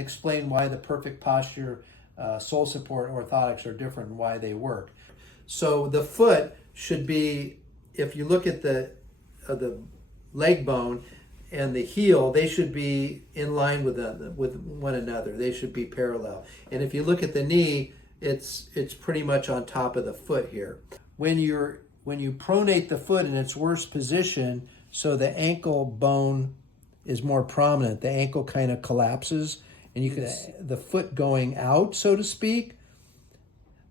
and explain why the Perfect Posture sole support orthotics are different and why they work. So the foot should be, if you look at the leg bone and the heel, they should be in line with one another. They should be parallel. And if you look at the knee, it's pretty much on top of the foot here. When you pronate the foot in its worst position, so the ankle bone is more prominent, the ankle kind of collapses, and you can the foot going out, so to speak.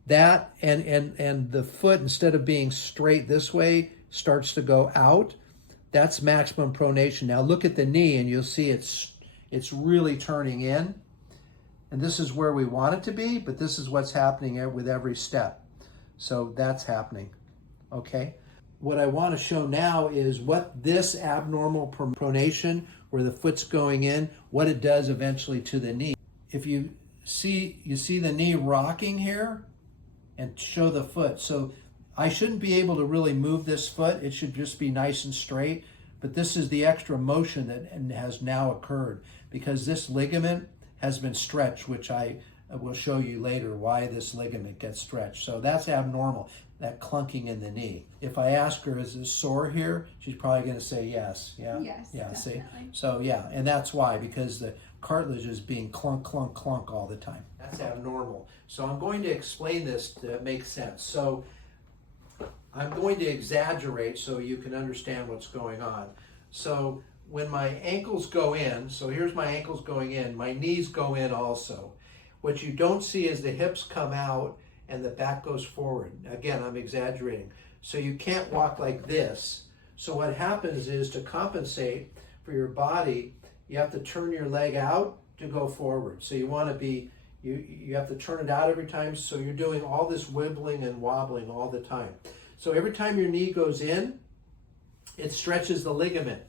That and the foot, instead of being straight this way, starts to go out. That's maximum pronation. Now look at the knee and you'll see it's really turning in. And this is where we want it to be, but this is what's happening with every step. So that's happening, okay? What I want to show now is what this abnormal pronation, where the foot's going in, what it does eventually to the knee. If you see the knee rocking here, and show the foot. So I shouldn't be able to really move this foot. It should just be nice and straight. But this is the extra motion that has now occurred because this ligament has been stretched, which I will show you later why this ligament gets stretched. So that's abnormal, that clunking in the knee. If I ask her, is it sore here? She's probably going to say yes. Yeah. Yes, yeah. definitely. See? So yeah, and that's why, because the cartilage is being clunk, clunk, clunk all the time. That's abnormal. So I'm going to explain this to make sense. So I'm going to exaggerate so you can understand what's going on. So when my ankles go in, so here's my ankles going in, my knees go in also. What you don't see is the hips come out and the back goes forward. Again, I'm exaggerating. So you can't walk like this. So what happens is, to compensate for your body, you have to turn your leg out to go forward. So you want to be, you have to turn it out every time. So you're doing all this wibbling and wobbling all the time. So every time your knee goes in, it stretches the ligament.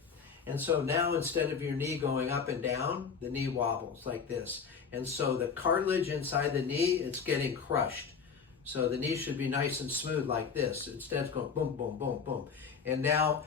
And so now, instead of your knee going up and down, the knee wobbles like this. And so the cartilage inside the knee, it's getting crushed. So the knee should be nice and smooth like this. Instead, it's going boom, boom, boom, boom. And now,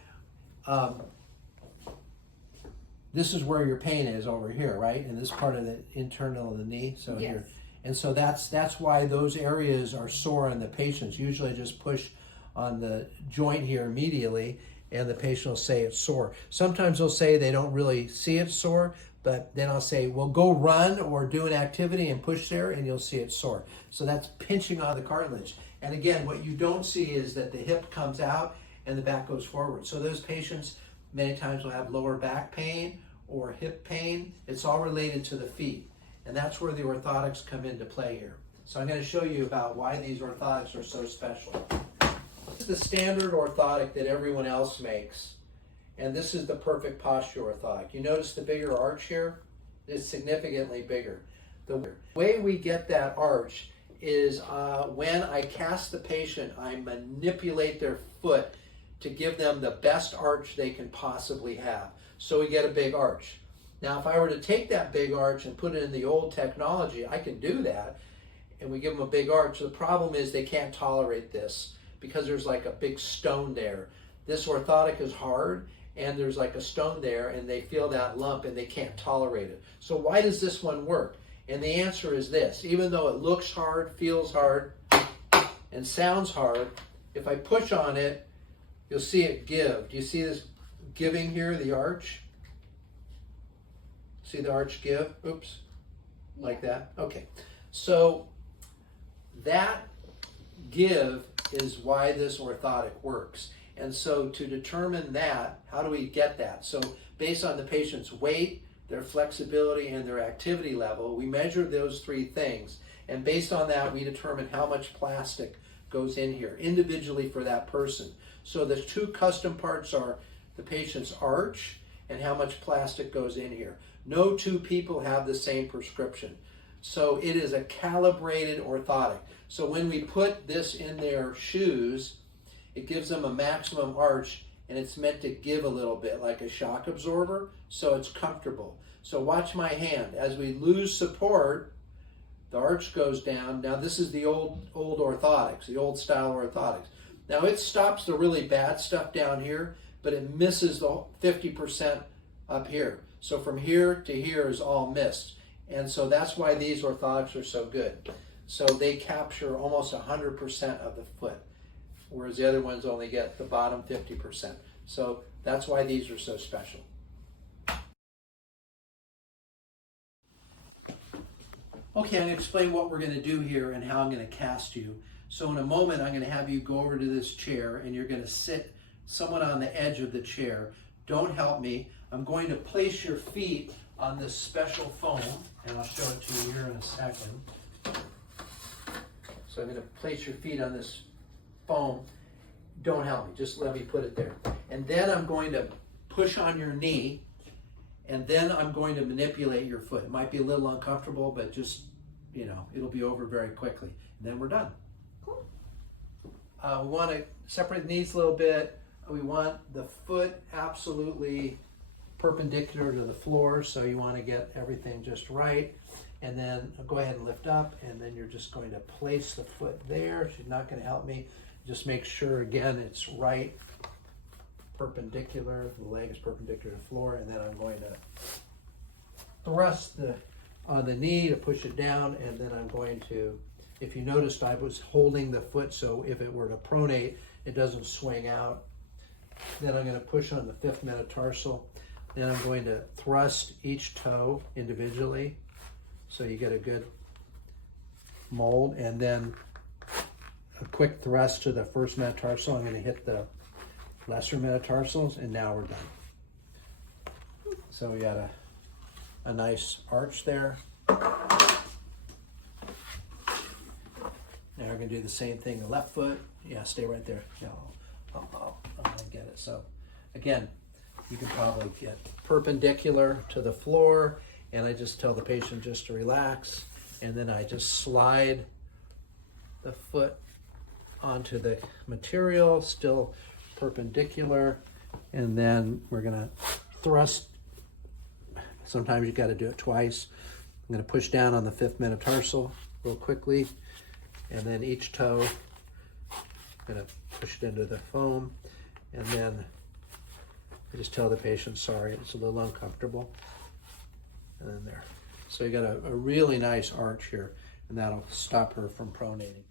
this is where your pain is, over here, right? In this part of the internal of the knee. So yes. Here. And so that's why those areas are sore in the patients. Usually I just push on the joint here immediately, and the patient will say it's sore. Sometimes they'll say they don't really see it sore, but then I'll say, well, go run or do an activity and push there, and you'll see it sore. So that's pinching on the cartilage. And again, what you don't see is that the hip comes out and the back goes forward. So those patients many times will have lower back pain or hip pain. It's all related to the feet. And that's where the orthotics come into play here. So I'm going to show you about why these orthotics are so special. This is the standard orthotic that everyone else makes. And this is the Perfect Posture Orthotic. You notice the bigger arch here? It's significantly bigger. The way we get that arch is when I cast the patient, I manipulate their foot to give them the best arch they can possibly have. So we get a big arch. Now, if I were to take that big arch and put it in the old technology, I can do that, and we give them a big arch. The problem is they can't tolerate this because there's like a big stone there. This orthotic is hard, and there's like a stone there, and they feel that lump and they can't tolerate it. So why does this one work? And the answer is this: even though it looks hard, feels hard, and sounds hard, if I push on it, you'll see it give. Do you see this giving here, the arch? See the arch give? Oops. Like that? Okay. So that give is why this orthotic works. And so to determine that, how do we get that? So based on the patient's weight, their flexibility, and their activity level, we measure those three things. And based on that, we determine how much plastic goes in here individually for that person. So the two custom parts are the patient's arch and how much plastic goes in here. No two people have the same prescription. So it is a calibrated orthotic. So when we put this in their shoes, it gives them a maximum arch, and it's meant to give a little bit like a shock absorber, so it's comfortable. So watch my hand. As we lose support, the arch goes down. Now this is the old orthotics, the old style orthotics. Now it stops the really bad stuff down here, but it misses the 50% up here. So from here to here is all missed. And so that's why these orthotics are so good. So they capture almost 100% of the foot, whereas the other ones only get the bottom 50%. So that's why these are so special. Okay, I'm going to explain what we're going to do here and how I'm going to cast you. So in a moment, I'm going to have you go over to this chair and you're going to sit someone on the edge of the chair. Don't help me. I'm going to place your feet on this special foam, and I'll show it to you here in a second. So I'm going to place your feet on this foam. Don't help me, just let me put it there. And then I'm going to push on your knee, and then I'm going to manipulate your foot. It might be a little uncomfortable, but just, it'll be over very quickly. And then we're done. Cool. We want to separate the knees a little bit. We want the foot absolutely perpendicular to the floor, so you want to get everything just right. And then go ahead and lift up, and then you're just going to place the foot there. She's not going to help me. Just make sure, again, it's right, perpendicular. The leg is perpendicular to the floor, and then I'm going to thrust on the knee to push it down, and then I'm going to, if you noticed, I was holding the foot so if it were to pronate, it doesn't swing out. Then I'm going to push on the fifth metatarsal. Then I'm going to thrust each toe individually so you get a good mold, and then a quick thrust to the first metatarsal. I'm going to hit the lesser metatarsals, and now we're done. So we got a nice arch there. Now we're going to do the same thing, the left foot. Yeah, stay right there. No, I get it. So again, you can probably get perpendicular to the floor, and I just tell the patient just to relax, and then I just slide the foot onto the material, still perpendicular, and then we're gonna thrust. Sometimes you got to do it twice. I'm gonna push down on the fifth metatarsal real quickly, and then each toe, I'm gonna push it into the foam, and then I just tell the patient, sorry, it's a little uncomfortable, and then there. So you got a really nice arch here, and that'll stop her from pronating.